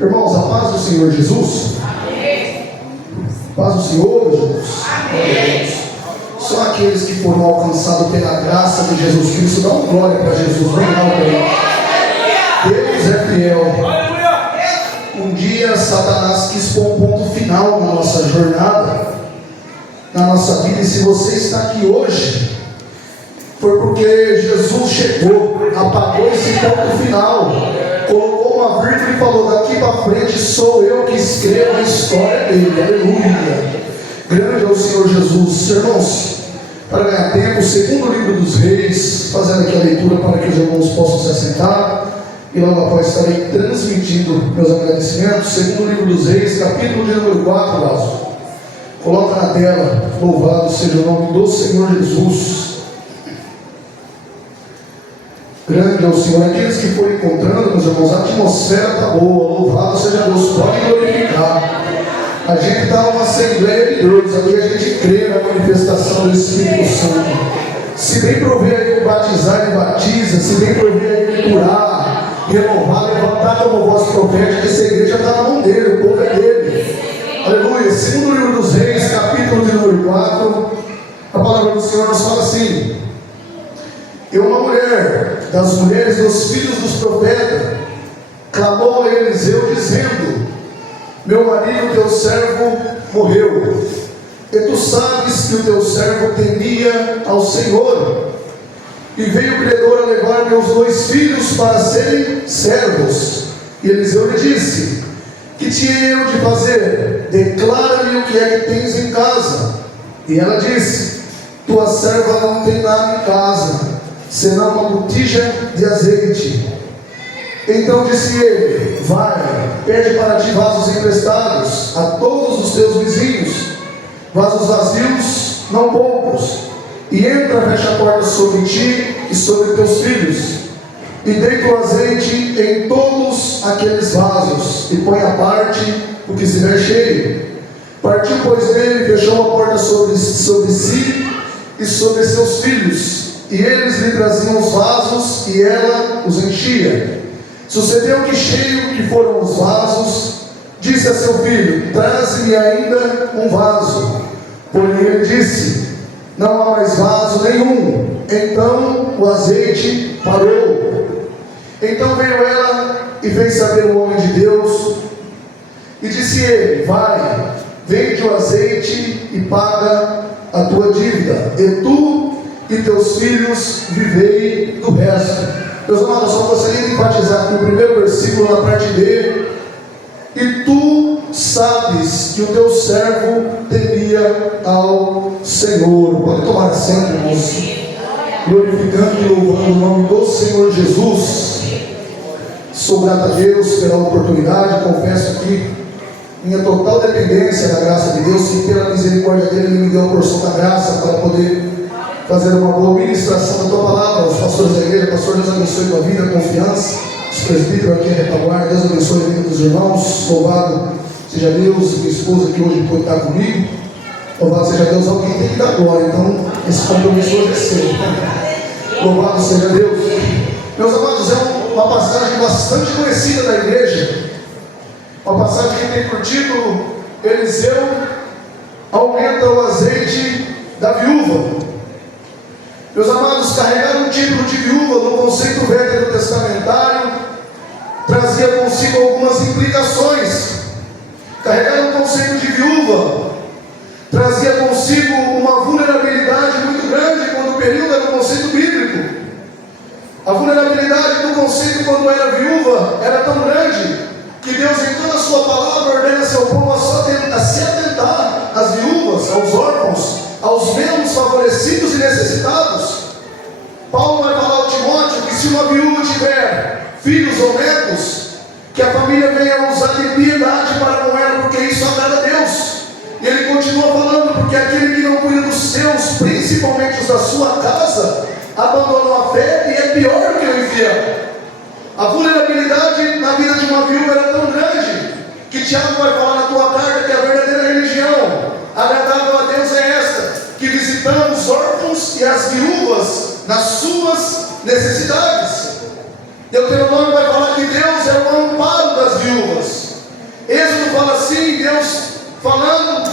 Irmãos, a paz do Senhor Jesus. Amém. Paz do Senhor Jesus. Amém. Só aqueles que foram alcançados pela graça de Jesus Cristo, dão glória para Jesus. Deus é fiel. Um dia Satanás quis pôr um ponto final na nossa jornada, na nossa vida. E se você está aqui hoje, foi porque Jesus chegou, apagou esse ponto final, colocou uma vírgula e falou: daqui para frente sou eu que escrevo a história dele. Aleluia. Grande é o Senhor Jesus. Irmãos, para ganhar tempo, segundo livro dos Reis, fazendo aqui a leitura para que os irmãos possam se assentar, e logo após estarei transmitindo meus agradecimentos. Segundo livro dos Reis, capítulo de número 4, Lázaro. Coloca na tela. Louvado seja o nome do Senhor Jesus. Grande é o Senhor. Aqueles que foram encontrando, meus irmãos, a atmosfera está boa. Louvado seja Deus. Pode glorificar. A gente está numa Assembleia de Deus. Aqui a gente crê na manifestação do Espírito Santo. Se bem prover ele batizar, ele batiza. Se bem prover ele curar, renovar, levantar como voz profética. Essa igreja está na mão dele. O povo é dele. Aleluia. Segundo livro dos Reis, capítulo de número 4, a palavra do Senhor nos fala assim: e uma mulher das mulheres dos filhos dos profetas clamou a Eliseu dizendo: meu marido, teu servo, morreu, e tu sabes que o teu servo temia ao Senhor, e veio o credor a levar meus 2 filhos para serem servos. E Eliseu lhe disse: que tinha eu de fazer? Declara-me o que é que tens em casa. E ela disse: tua serva não tem nada em casa, senão uma botija de azeite. Então disse ele: vai, pede para ti vasos emprestados a todos os teus vizinhos, vasos vazios, não poucos, e entra, fecha a porta sobre ti e sobre teus filhos, e deita o azeite em todos aqueles vasos, e põe à parte o que estiver cheio. Partiu, pois, dele, fechou a porta sobre si e sobre seus filhos, e eles lhe traziam os vasos, e ela os enchia. Sucedeu que, cheio que foram os vasos, disse a seu filho: traze-me ainda um vaso. Porém ele disse: não há mais vaso nenhum. Então o azeite parou. Então veio ela e fez saber o homem de Deus, e disse ele: vai, vende o azeite e paga a tua dívida, e tu e teus filhos vivei do resto. Meus amados, só gostaria de enfatizar aqui o primeiro versículo na parte D. E tu sabes que o teu servo temia ao Senhor. Pode tomar assento, irmãos, glorificando e louvando o nome do Senhor Jesus. Sou grato a Deus pela oportunidade. Confesso que minha total dependência da graça de Deus, e pela misericórdia dele, ele me deu a porção da graça para poder fazer uma boa ministração da tua palavra. Os pastores da igreja, pastor, Deus abençoe a tua vida, confiança. Os presbíteros aqui em retaguarda, Deus abençoe a vida dos irmãos. Louvado seja Deus. Minha esposa que hoje pode estar comigo. Louvado seja Deus. Alguém tem que dar glória, então esse compromisso hoje é seu. Louvado seja Deus. Meus amados, é uma passagem bastante conhecida da igreja. Uma passagem que tem por título: Eliseu aumenta o azeite da viúva. Meus amados, carregar um título de viúva no conceito veterotestamentário trazia consigo algumas implicações. Carregar um conceito de viúva trazia consigo uma vulnerabilidade muito grande quando o período era o conceito bíblico. A vulnerabilidade do conceito quando era viúva era tão grande que Deus, em toda a sua palavra, ordena seu povo a se atentar às viúvas, aos órfãos, aos menos favorecidos e necessitados. Paulo vai falar ao Timóteo que se uma viúva tiver filhos ou netos, que a família venha usar de piedade para com ela, porque isso agrada a Deus. E ele continua falando: porque aquele que não cuida dos seus, principalmente os da sua casa, abandonou a fé e é pior do que o infiel. A vulnerabilidade na vida de uma viúva era tão grande que Tiago vai falar na tua carta que a verdadeira religião agradável a Deus é esta: que visitamos os órfãos e as viúvas nas suas necessidades. Deuteronômio vai falar que Deus é o amparo das viúvas. Êxodo fala assim, Deus falando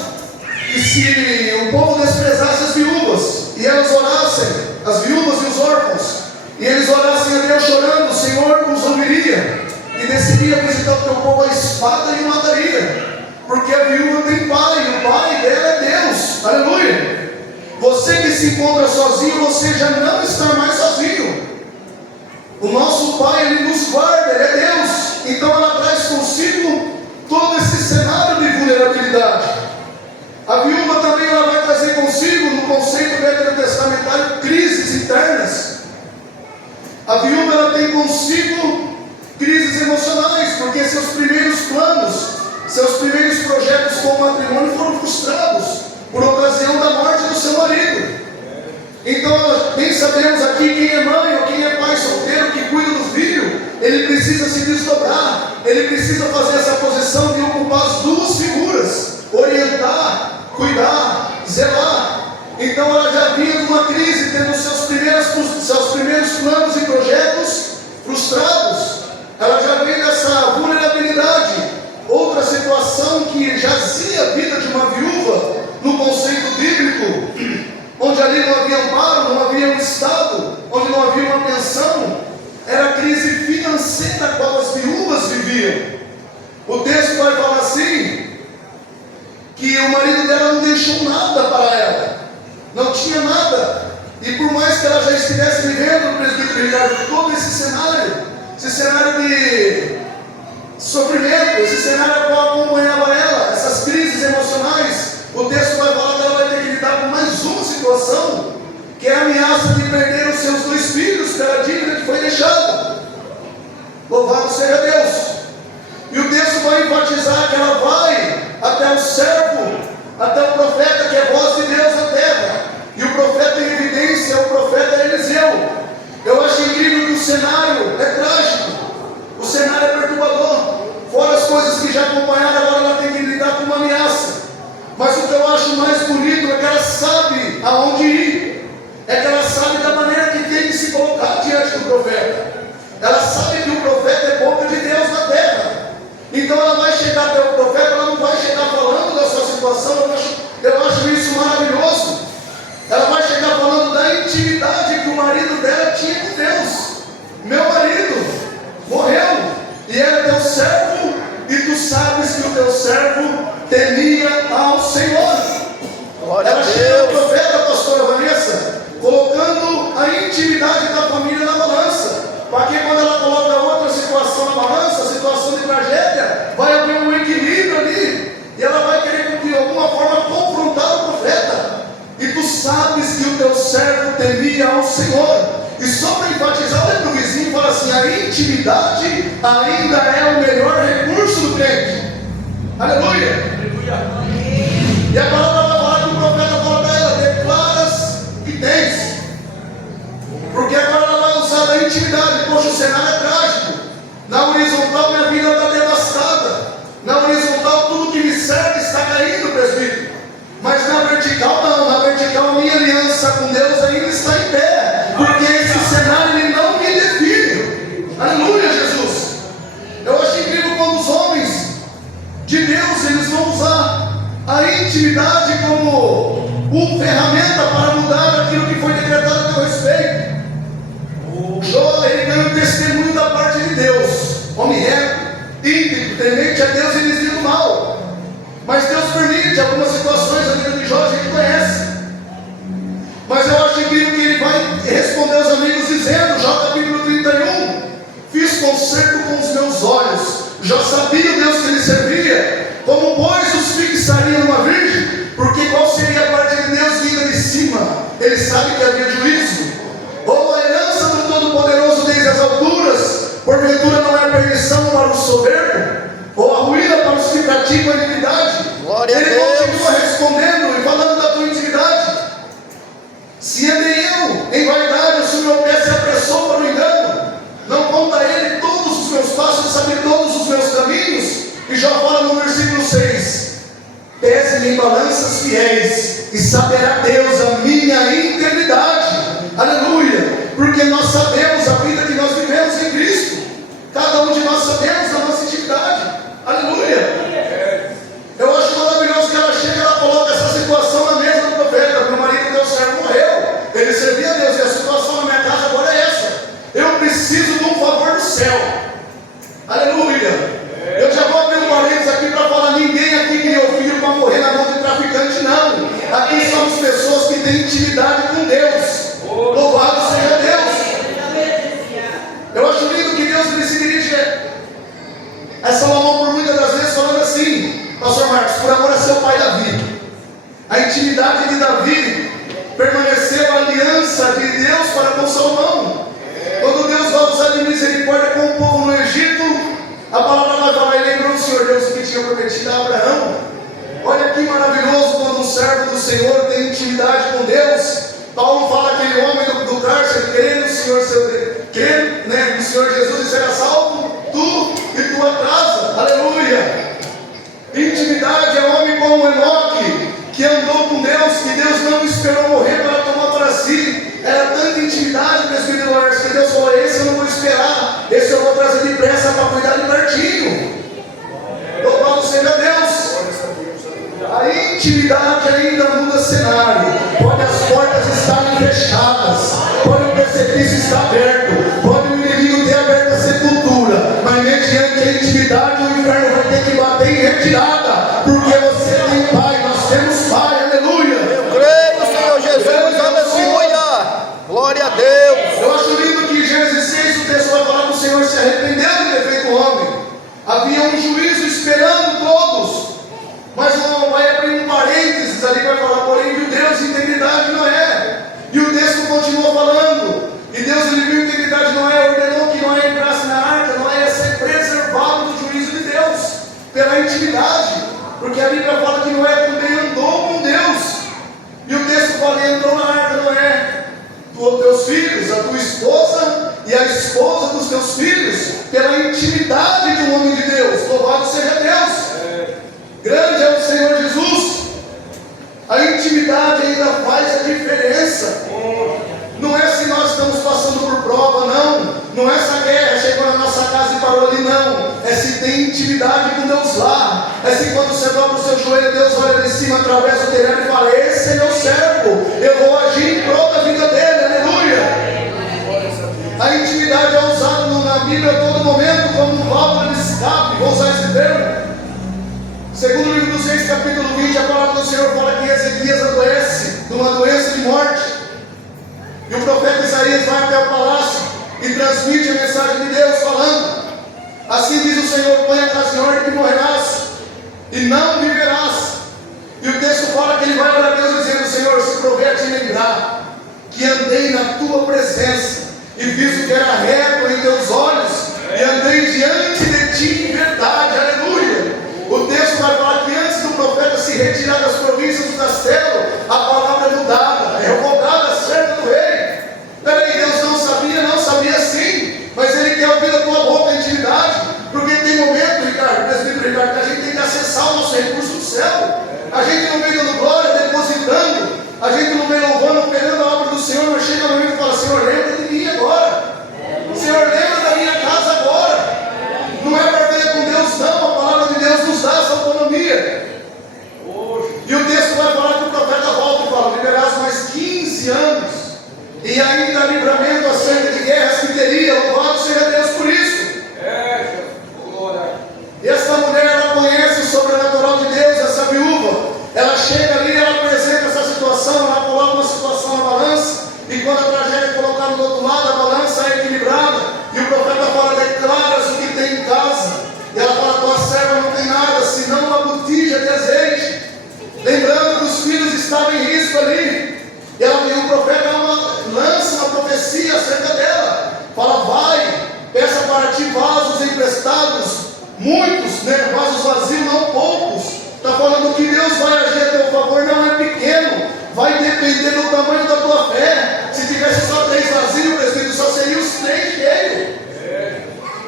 que se o povo desprezasse as viúvas, e elas orassem, as viúvas e os órfãos, e eles orassem a Deus chorando, o Senhor os ouviria, e desceria visitar o teu povo a espada e o mataria, porque a viúva tem pai, e o pai dela é Deus, aleluia. Você que se encontra sozinho, você já não está mais sozinho. O nosso Pai, Ele nos guarda, Ele é Deus. Então ela traz consigo todo esse cenário de vulnerabilidade. A viúva também ela vai trazer consigo, no conceito veterotestamentário, crises internas. A viúva ela tem consigo crises emocionais, porque seus primeiros planos, seus primeiros projetos com o matrimônio foram frustrados por ocasião da morte do seu marido. Então, bem sabemos aqui, quem é mãe ou quem é pai solteiro que cuida do filho, ele precisa se desdobrar, ele precisa fazer essa posição de ocupar as duas figuras, orientar, cuidar, zelar. Então ela já vinha de uma crise, tendo seus primeiros planos e projetos frustrados. Ela já veio dessa vulnerabilidade. Outra situação que jazia a vida de uma viúva, no conceito bíblico, onde ali não havia amparo, não havia um Estado, onde não havia uma pensão, era a crise financeira a qual as viúvas viviam. O texto vai falar assim, que o marido dela não deixou nada para ela, não tinha nada, e por mais que ela já estivesse vivendo, presbítero Ricardo, todo esse cenário de sofrimento, esse cenário qual acompanhava ela, essas crises emocionais, o texto vai falar que ela vai ter que lidar com mais uma situação, que é a ameaça de perder os seus 2 filhos pela dívida que foi deixada. Louvado seja Deus. E o texto vai enfatizar que ela vai até o servo, até o profeta, que é a voz de Deus na terra. E o profeta em evidência é o profeta Eliseu. Eu acho incrível que o cenário é trágico, o cenário é perturbador. Fora as coisas que já acompanharam, agora ela tem que lidar com uma ameaça. Mas o que eu acho mais bonito é que ela sabe aonde ir, é que ela sabe da maneira que tem que se colocar diante do profeta. Ela sabe que o profeta é boca de Deus na terra. Então ela vai chegar até o profeta, ela não vai chegar falando da sua situação. Eu acho isso maravilhoso. Ela vai chegar falando da intimidade que o marido dela tinha com Deus. Meu marido morreu e era teu servo, e tu sabes que o teu servo temia ao Senhor. Glória ela a chega ao Deus. profeta, pastora Vanessa, colocando a intimidade da família na balança, para que quando ela coloca outra situação na balança, a situação de tragédia, vai haver um equilíbrio ali, e ela vai querer de alguma forma confrontar o profeta. E tu sabes que o teu servo temia ao Senhor. E só para enfatizar, olha para o vizinho e fala assim: a intimidade ainda é o melhor recurso do crente. Aleluia. E a palavra vai falar que o profeta fala para ela: declaras que tens. Porque agora ela vai usar da intimidade. Poxa, o cenário é trágico. Na horizontal minha vida está devastada. Na horizontal tudo que me serve está caindo, presbítero. Mas na vertical não. Na vertical a minha aliança com Deus ainda está em pé. Porque esse cenário ele não me define. Aleluia, Jesus. Eu acho incrível quando os homens de Deus eles vão usar a intimidade como uma ferramenta para mudar aquilo que foi decretado a teu respeito. Jó, ele ganha o testemunho da parte de Deus, homem reto, íntegro, temente a Deus e desvio do mal. Mas Deus permite algumas situações, a vida de Jó a gente conhece. Mas eu acho incrível que ele vai responder aos amigos dizendo, Jó capítulo 31, fiz concerto com os meus olhos. Jó sabia o Deus que ele servia, como pois os fixaria numa virgem, porque qual seria a parte de Deus vinda de cima? Ele sabe que havia juízo. Ou a herança do Todo-Poderoso desde as alturas, porventura não é permissão para o soberbo, ou a ruína para os que praticam a iniquidade. Glória a Ele Deus. continua respondendo e falando da tua intimidade. Se andei eu em vaidade, se o meu pé se apressou para o engano, não conta ele todos os meus passos, sabe todos os meus caminhos. E já fala no versículo 6: pese-me em balanças fiéis, e saberá Deus a minha integridade. Aleluia. Porque nós sabemos a vida que nós vivemos em Cristo. Cada um de nós sabemos a nossa intimidade. Aleluia. Aí Salomão, por muitas das vezes, falando assim, pastor Marcos, por amor a seu pai Davi. A intimidade de Davi permaneceu a aliança de Deus para com Salomão. Quando Deus vai usar de misericórdia com o povo no Egito, a palavra vai falar, e lembrou o Senhor Deus o que tinha prometido a Abraão. Olha que maravilhoso quando um servo do Senhor tem intimidade com Deus. Paulo fala aquele homem do cárcere, crê no Senhor, crê, no Senhor Jesus e será salvo, tu e tua casa. Aleluia! Intimidade é homem como Enoque, que andou com Deus, que Deus não esperou morrer para tomar para si. Era tanta intimidade, presbítero Lars, que Deus falou, esse eu não vou esperar, esse eu vou trazer depressa para cuidar de pertinho. Louvado seja Deus. A intimidade ainda muda cenário. Pode as portas estarem fechadas, pode o precipício estar aberto, pode o inimigo ter aberto a sepultura, mas mediante a intimidade o inferno vai ter que bater em retirada, porque você tem pai, nós temos pai, aleluia. Eu creio, Senhor Jesus, aleluia, glória a Deus. Eu acho lindo que em Gênesis 6 o texto vai falar que o Senhor se arrependeu de ter feito o homem. Havia um juízo esperando todos, mas vai abrir um parênteses ali, vai falar, porém viu Deus integridade de Noé. E o texto continua falando, e Deus ele viu integridade de Noé, ordenou que Noé entrasse na arca. Noé ia ser preservado do juízo de Deus, pela intimidade, porque a Bíblia fala que Noé também andou com Deus. E o texto fala, entrou na arca Noé, tu, teus filhos, a tua esposa e a esposa dos teus filhos, pela intimidade de um homem de Deus. Louvado seja Deus. Grande é o Senhor Jesus. A intimidade ainda faz a diferença. Não é se nós estamos passando por prova, não. Não é essa guerra chegou na nossa casa e parou ali, não. É se tem intimidade com Deus lá. É se quando você dobra o seu joelho, Deus olha de cima através do telhado e fala, esse é meu servo, eu vou agir em prol da vida dele, aleluia. A intimidade é usada na Bíblia a todo momento como válvula de escape, vou usar esse termo. Segundo o livro dos Reis, capítulo 20, a palavra do Senhor fala que Ezequias adoece de uma doença de morte. E o profeta Isaías vai até o palácio e transmite a mensagem de Deus falando, assim diz o Senhor, põe a casa em ordem que morrerás e não viverás. E o texto fala que ele vai para Deus dizendo, Senhor, se prover te lembrar que andei na tua presença e fiz o que era reto em teus olhos e andei diante de ti em verdade, aleluia. O texto vai falar que antes do profeta se retirar das províncias do castelo, a palavra é mudada, é revogada acerca do rei. Peraí, Deus não sabia sim, mas Ele quer ouvir da tua boca a intimidade, porque tem momento, Ricardo, presbítero Ricardo, que a gente tem que acessar o nosso recurso do céu. A gente não vem dando glória, depositando, a gente não vem louvando, pegando a obra do Senhor, mas chega no momento e fala, Senhor, lembra de mim agora. Senhor, lembra da minha casa agora. Não é para ver com Deus, não. A palavra de Deus nos dá essa autonomia. E o texto vai falar que o profeta volta e fala, viverás mais 15 anos e ainda livramento acerca de guerras que teria. Louvado seja Deus por isso. E essa mulher, ela conhece o sobrenatural de Deus, essa viúva. Ela chega ali, ela apresenta essa situação, ela coloca uma situação na balança, e quando a tragédia é colocada do outro lado, a balança é equilibrada, e o profeta fala, declaras o que tem em casa. E ela fala, tua serva não tem nada, senão uma botija de azeite. Lembrando que os filhos estavam em risco ali. E o profeta lança uma profecia acerca dela. Fala, vai, peça para ti vasos emprestados, muitos, vasos vazios, não poucos. Está falando que Deus vai agir a teu favor, não é pequeno. Vai depender do tamanho da tua fé. Se tivesse só 3 vazios, presbítero, só seriam os 3 cheios.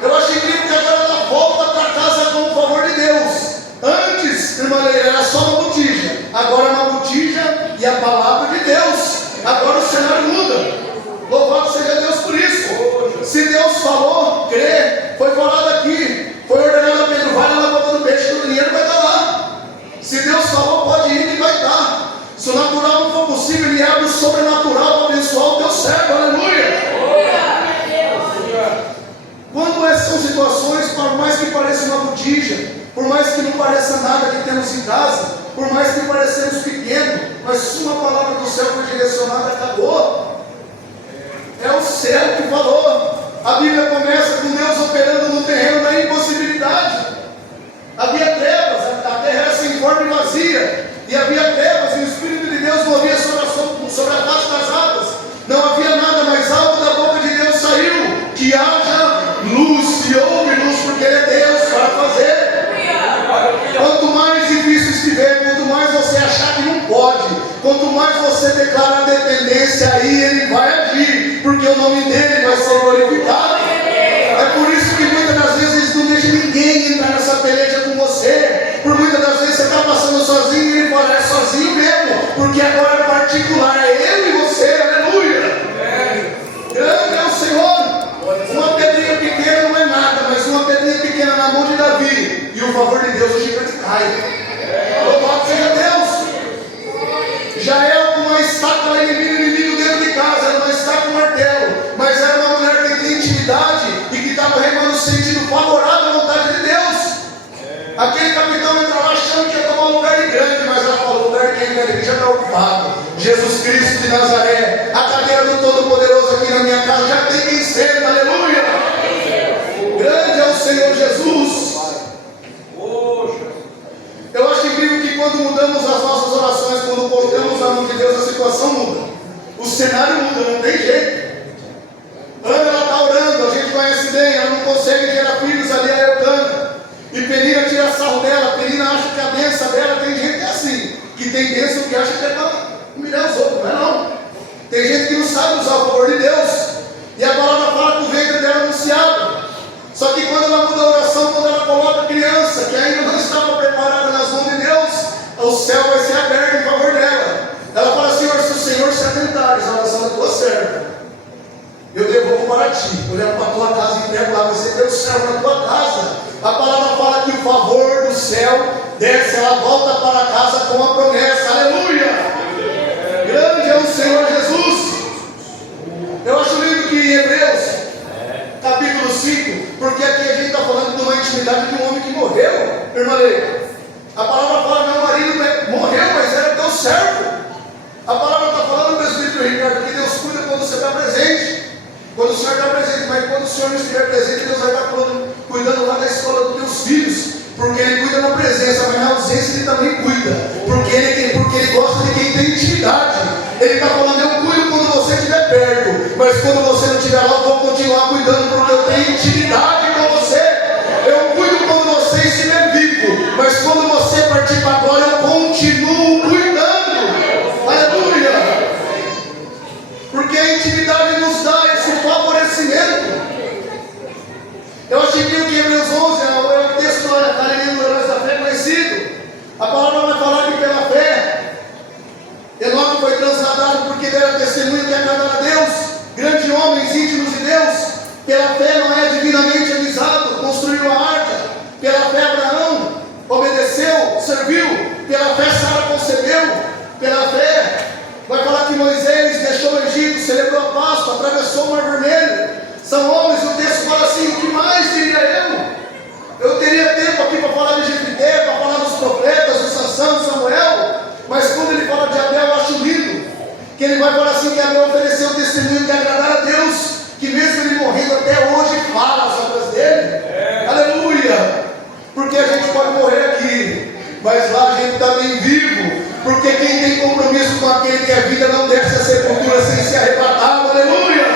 Eu acho incrível que agora ela volta para casa com o favor de Deus. Antes, irmã Leila, era só uma botija. Agora é uma botija e a palavra de Deus. Agora o cenário muda. Louvado seja Deus por isso. Se Deus falou, crê. Foi falado aqui. Foi ordenado a Pedro, vai lá na boca do peixe que o dinheiro vai estar lá. Se Deus falou, pode ir e vai estar. Se o natural não for possível, Ele abre o sobrenatural para abençoar o teu servo. Aleluia. Quando são situações, por mais que pareça uma botija, por mais que não pareça nada que temos em casa, por mais que parecemos pequenos, mas se uma palavra do céu foi direcionada, acabou. É o céu que falou. A Bíblia começa com Deus operando no terreno. Quanto mais você declarar dependência, aí Ele vai agir, porque o nome dEle vai ser glorificado. É por isso que muitas das vezes não deixa ninguém entrar nessa peleja com você. Por muitas das vezes você está passando sozinho e Ele fala, é sozinho mesmo, porque agora é particular, é eu e você, aleluia. Grande é o Senhor. Uma pedrinha pequena não é nada, mas uma pedrinha pequena na mão de Davi, e o favor de Deus, o gigante cai. Louvado seja Deus. Jael com uma estaca inimigo dentro de casa, era uma estaca e um martelo, mas era uma mulher que tinha intimidade e que estava remando no sentido favorável à vontade de Deus. Aquele capitão entrou lá achando que ia tomar um lugar de grande, mas ela falou, o lugar de quem ele já está ocupado. Jesus Cristo de Nazaré, a cadeira do Todo-Poderoso aqui na minha casa já tem quem senta, aleluia. Grande é o Senhor Jesus. Eu acho incrível que quando mudamos as nossas orações, quando colocamos na mão de Deus, a situação muda. O cenário muda, não tem jeito. Ana, ela está orando, a gente conhece bem, ela não consegue gerar filhos ali, a Eucana. E Penina tira sarro dela, Penina acha que a bênção dela, tem gente que é assim, que tem bênção que acha que é para humilhar os outros, não é não. Tem gente que não sabe usar o favor de Deus. E a palavra fala que o ventre dela anunciava. Só que quando ela muda a oração, quando ela coloca a criança, que ainda não estava preparada nas mãos de Deus, o céu vai ser aberto em favor dela. Ela fala, Senhor, se o Senhor se atentares à oração da tua serva, eu devolvo para ti, eu levo para a tua casa e entrego lá, você tem o céu na tua casa. A palavra fala que o favor do céu desce, ela volta para casa com a promessa, aleluia. Grande é o Senhor Jesus. Eu acho lindo que em Hebreus capítulo 5, porque aqui a gente está falando de uma intimidade de um homem que morreu, irmã Leila. A palavra fala, meu marido morreu, mas era teu servo. A palavra está falando, presbítero Ricardo, que Deus cuida quando você está presente. Quando o Senhor está presente, mas quando o Senhor não estiver presente, Deus vai estar cuidando lá da escola dos teus filhos. Porque Ele cuida na presença, mas na ausência Ele também cuida. Porque Ele gosta de quem tem intimidade. Ele está falando, eu cuido quando você estiver perto, mas quando você não estiver lá, eu vou continuar cuidando, porque eu tenho intimidade com você. Eu cuido quando você estiver vivo, mas quando você partir para a glória, eu continuo cuidando. Aleluia! Porque a intimidade nos dá esse favorecimento. Eu acho que Hebreus 11 é o texto da alegria do herói da fé conhecido. A palavra vai falar que pela fé Enoque foi transladado porque ele era testemunho que agradava a Deus. Grandes homens íntimos de Deus. Pela fé não é divinamente avisado, construiu a arca. Pela fé Abraão obedeceu, serviu. Pela fé Sara concebeu. Pela fé vai falar que Moisés deixou o Egito, celebrou a Páscoa, atravessou o Mar Vermelho. São homens, o texto fala assim, o que mais diria eu? Eu teria tempo aqui para falar de Jefité, para falar dos profetas, de Sansão, de Samuel. Mas quando ele fala de Abel, eu acho lindo, que ele vai falar assim, que Abel ofereceu o testemunho de agradar a Deus, que mesmo ele morrendo até hoje, fala as obras dele. Aleluia! Porque a gente pode morrer aqui, mas lá a gente está bem vivo, porque quem tem compromisso com aquele que é vida, não desce a sepultura sem ser arrebatado. Aleluia!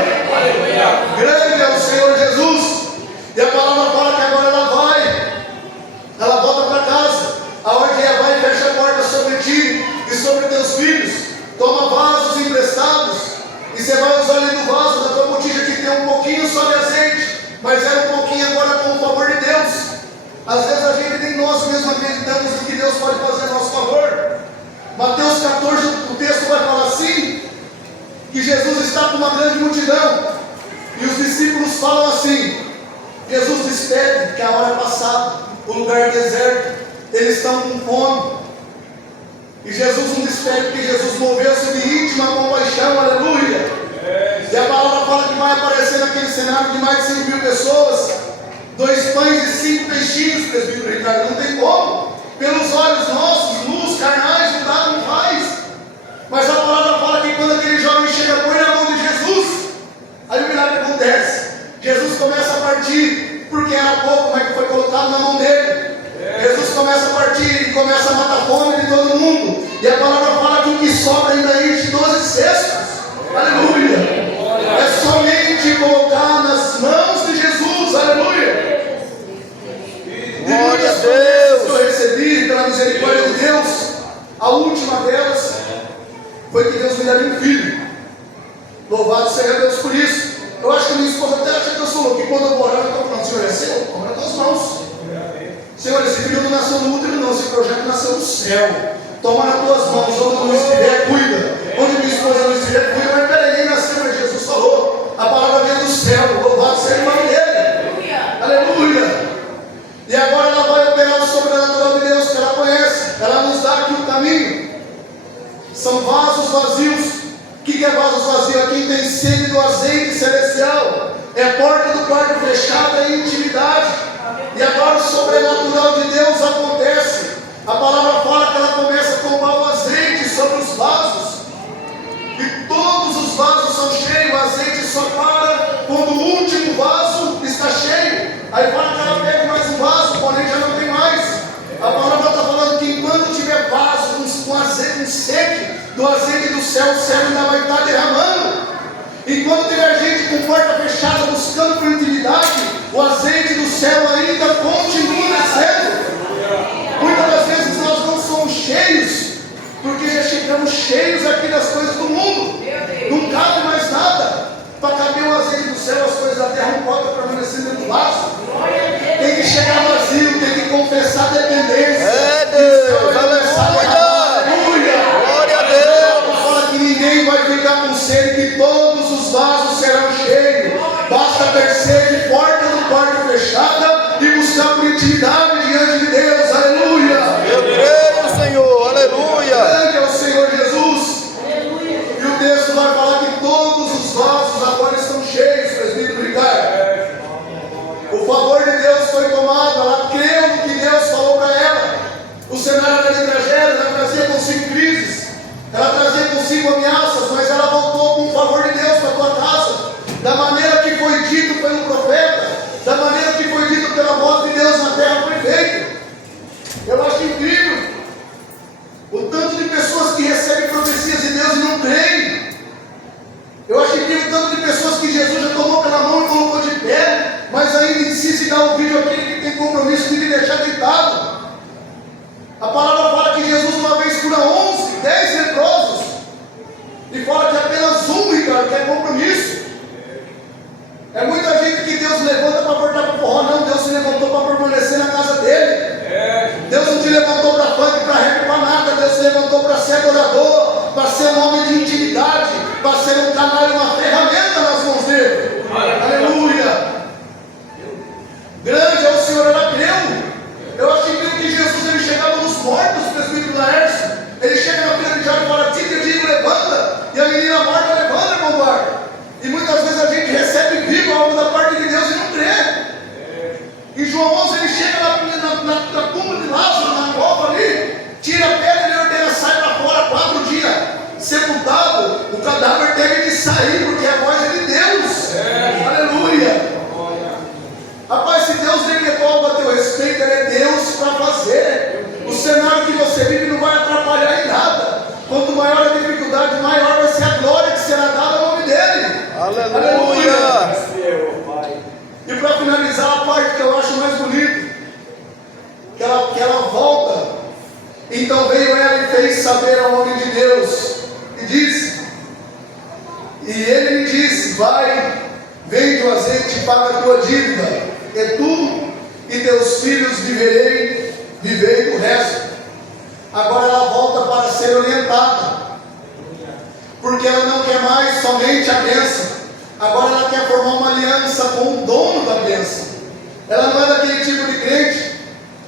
Grande é o Senhor Jesus. E a palavra fala que agora ela volta para casa. A ordem é, vai e fecha a porta sobre ti e sobre teus filhos. Toma vasos emprestados e você vai usar ali do vaso da tua botija que tem um pouquinho só de azeite, mas era um pouquinho agora com o favor de Deus. Às vezes a gente nem nós mesmos acreditamos no que Deus pode fazer a nosso favor. Mateus 14, o texto vai falar assim, que Jesus está com uma grande multidão e os discípulos falam assim, Jesus despede que a hora é passada, o lugar é deserto, eles estão com fome, e Jesus não despede porque Jesus moveu-se de íntima compaixão, aleluia. E a palavra fala que vai aparecer naquele cenário de mais de 5.000 pessoas, 2 pães e 5 peixinhos, presbítero Ricardo, não tem como, pelos olhos nossos, luz, carnais, não dá, não faz. Mas a palavra fala que quando aquele jovem chega, põe na mão de Jesus, aí o milagre acontece. Jesus começa a partir, porque era pouco, mas foi colocado na mão dele. Jesus começa a partir e começa a matar a fome de todo mundo. E a palavra fala que o que sobra ainda enche 12 cestos. Aleluia! É somente colocar nas mãos de Jesus. Aleluia! Glória a Deus! Que eu recebi pela misericórdia de Deus, a última delas projeto nasceu do céu. Toma nas tuas mãos, onde não estiver, cuida. Onde minha esposa não estiver, cuida. Mas peraí, nem nasceu, mas Jesus falou. A palavra vem do céu, louvado seja o nome dele. Aleluia. E agora ela vai operar o sobrenatural de Deus, que ela conhece. Ela nos dá aqui o caminho. São vasos vazios. O que é vasos vazios? Quem tem sede do azeite celestial. É a porta do quarto fechada em intimidade. E agora o sobrenatural de Deus acontece. A palavra fala que ela começa a tomar o azeite sobre os vasos. E todos os vasos são cheios. O azeite só para quando o último vaso está cheio. Aí fala que ela pega mais um vaso, porém já não tem mais. A palavra está falando que enquanto tiver vaso com azeite, com sede do azeite do céu, o céu ainda vai estar derramando. Enquanto tiver gente com porta fechada buscando por intimidade, o azeite do céu ainda continua descendo. Muitas das vezes nós não somos cheios, porque já chegamos cheios aqui das coisas do mundo. Não cabe mais nada. Para caber o azeite do céu, as coisas da terra não podem permanecer dentro do vaso. Tem que chegar vazio, tem que confessar dependência. É Deus, aleluia. Glória a Deus. Fala que ninguém vai ficar com sede, que todos os vasos serão cheios. Basta ter sede, porta do quarto fechada e buscar por intimidade diante de Deus. Aleluia. Eu creio, Senhor, aleluia. Grande é o Senhor Jesus. E o texto vai falar que todos os vasos agora estão cheios, presbítero Ricardo. O favor de Deus foi tomado, ela creu no que Deus falou para ela. O cenário era de tragédia, ela trazia consigo crises, ela trazia consigo ameaças, mas ela voltou com o favor de Deus para a tua casa, da maneira que foi dito pelo profeta, da maneira que foi dito pela voz de Deus na terra foi feito. Eu acho incrível o tanto de pessoas que recebem profecias de Deus e não creem. Eu acho incrível o tanto de pessoas que Jesus já tomou pela mão e colocou de pé, mas ainda insiste em dar um vídeo àquele que tem compromisso de me deixar deitado. A palavra fala que Jesus uma vez cura 11, 10 leprosos, e fala que apenas um, Ricardo, que é compromisso. É muita gente que Deus levanta para voltar para o forró. Não, Deus se levantou para permanecer na casa dele. Deus não te levantou para funk, para rap, para nada. Deus te levantou para ser adorador, para ser um homem de intimidade, para ser um canal e uma ferramenta nas mãos dele. Aleluia. Grande é o Senhor, ela creu. Eu acho que Jesus ele chegava nos mortos, o presbítero Laércio. Ele chega na filha de Jairo e fala: Tita, eu digo, levanta. E a menina morta levanta, irmão guarda. E muitas vezes a gente recebe vivo algo da parte de Deus e não crê. Em João 11 ele chega na tumba de Lázaro, na cova ali, tira a pedra e ordena, sai para fora 4 dias. Sepultado, o cadáver teve que sair, porque a voz é de Deus. Aleluia. Rapaz, se Deus decretou a teu respeito, ele é Deus para fazer. O cenário que você vive não vai atrapalhar em nada. Quanto maior a dificuldade, maior vai ser a glória que será dada ao nome dele. Aleluia. E para finalizar, a parte que eu acho mais bonita, que ela volta. Então veio ela e fez saber ao homem de Deus, e disse, e ele me disse: vai, vende o azeite e paga a tua dívida, e tu e teus filhos vivei o resto. Agora ela volta para ser orientada, porque ela não quer mais somente a bênção, agora ela quer formar uma aliança com o dono da bênção. Ela não é daquele tipo de crente,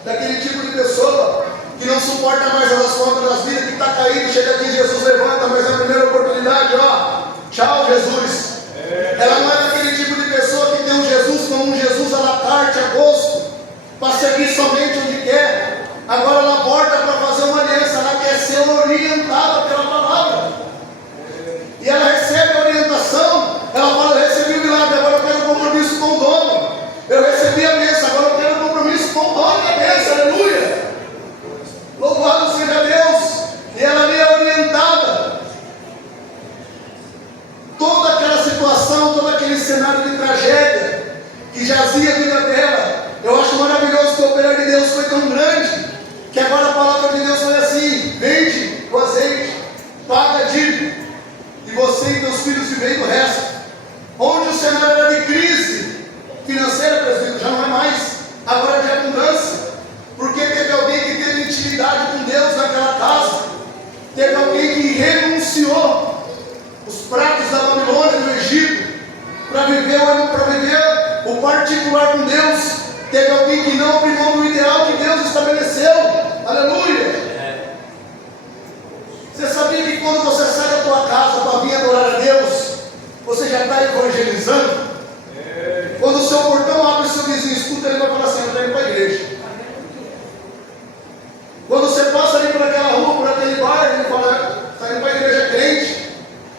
daquele tipo de pessoa que não suporta mais as contas das vidas, que está caído, chega aqui, Jesus levanta, mas é a primeira oportunidade, ó, tchau Jesus. Ela não é daquele tipo de pessoa que tem um Jesus como um Jesus à la carte, a gosto, para seguir somente onde quer. Agora ela volta para fazer uma aliança, ela quer ser orientada pela palavra. E ela recebe a orientação, ela fala: eu recebi o milagre, agora eu quero compromisso com o dono. Eu recebi a bênção, agora eu quero compromisso com o dono da bênção, aleluia. Louvado seja Deus. E ela me é orientada. Toda aquela situação, todo aquele cenário de tragédia que jazia a vida dela, eu acho maravilhoso que o operar de Deus foi tão grande, que agora a palavra de Deus foi assim: vende o azeite, paga a dívida, e você e teus filhos vivem do resto. Onde o cenário era de crise financeira, presbítero, já não é mais, agora é de abundância, porque teve alguém que teve intimidade intimidade com Deus naquela casa. Teve alguém que renunciou os pratos da Babilônia, do Egito, para viver o particular com Deus. Teve alguém que não abriu mão do ideal que Deus estabeleceu. Aleluia! Você sabia que quando você sai da tua casa para vir adorar a Deus, você já está evangelizando? Quando o seu portão abre, o seu vizinho escuta, ele vai falar assim: eu estou indo para a igreja. Quando você passa ali por aquela rua, por aquele bar, ele fala: está indo para a igreja, crente.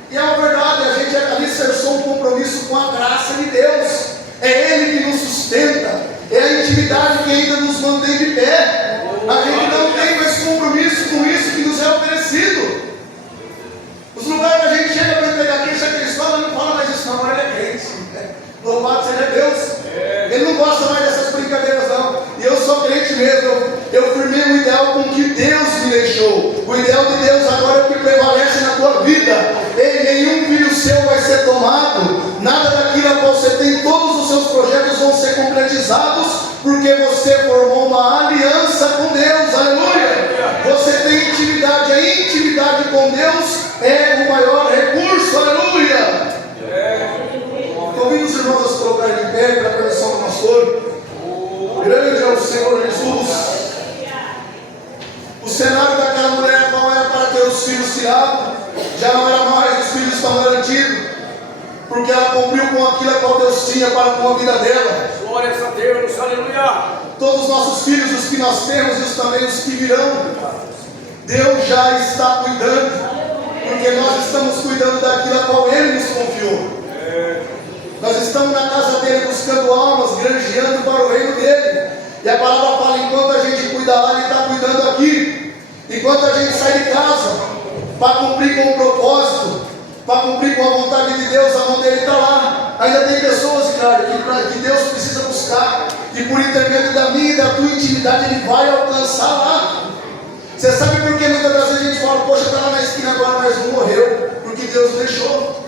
E é uma verdade, a gente alicerçou um compromisso com a graça de Deus. É Ele que nos sustenta, é a intimidade que ainda nos mantém de pé. A gente não tem mais compromisso com isso que nos é oferecido. Os lugares que a gente chega para entregar queixa cristã, não fala mais isso, não, ele é crente. Louvado seja Deus. Ele não gosta mais dessas brincadeiras, não. E eu sou crente mesmo. Eu firmei o ideal com que Deus me deixou. O ideal de Deus agora é o que prevalece na tua vida. Nenhum filho seu vai ser tomado. Nada daquilo a qual você tem, todos os seus projetos vão ser concretizados, porque você formou uma aliança com Deus. Aleluia! Você tem intimidade. A intimidade com Deus é o maior recurso. Aleluia! Convido os irmãos a se colocarem de pé para a pregação do pastor. Grande é o Senhor Jesus. O cenário daquela mulher não era para ter os filhos tirados, já não era mais, os filhos estão garantidos, porque ela cumpriu com aquilo que Deus tinha para com a vida dela. Glória a Deus, aleluia. Todos os nossos filhos, os que nós temos e também os que virão, Deus já está cuidando, porque nós estamos cuidando daquilo a qual Ele nos confiou. Nós estamos na casa dele buscando almas, granjeando para o reino dele. E a palavra fala: enquanto a gente cuida lá, ele está cuidando aqui. Enquanto a gente sai de casa para cumprir com o propósito, para cumprir com a vontade de Deus, a mão dele está lá. Ainda tem pessoas, Ricardo, que Deus precisa buscar, e por intermédio da minha e da tua intimidade ele vai alcançar lá. Você sabe por que muitas das vezes a gente fala: poxa, está lá na esquina agora, mas não morreu? Porque Deus deixou.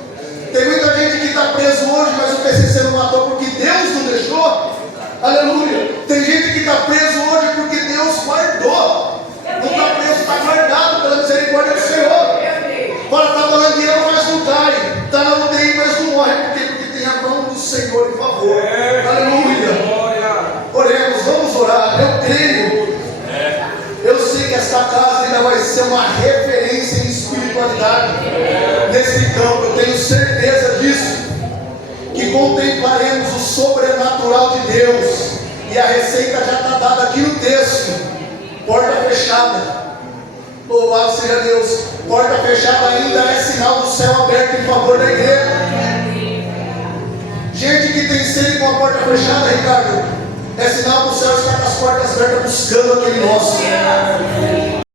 Tem muita gente que está preso hoje, mas o PCC não matou porque Deus não deixou. Aleluia. Tem gente que está preso hoje porque Deus guardou. Não está preso, está guardado pela misericórdia do Senhor. Fala, está balangueando, mas não cai. Está na UTI, mas não morre. Por quê? Porque tem a mão do Senhor em favor. Aleluia. Oremos, vamos orar. Eu creio. Eu sei que esta casa ainda vai ser uma referência em espiritualidade nesse campo. Eu tenho certeza disso. Que contemplaremos o sobrenatural de Deus. E a receita já está dada aqui no texto. Porta fechada. Louvado seja Deus. Porta fechada ainda é sinal do céu aberto em favor da igreja. Gente que tem sede com a porta fechada, Ricardo, é sinal do céu estar com as portas abertas buscando aquele nosso.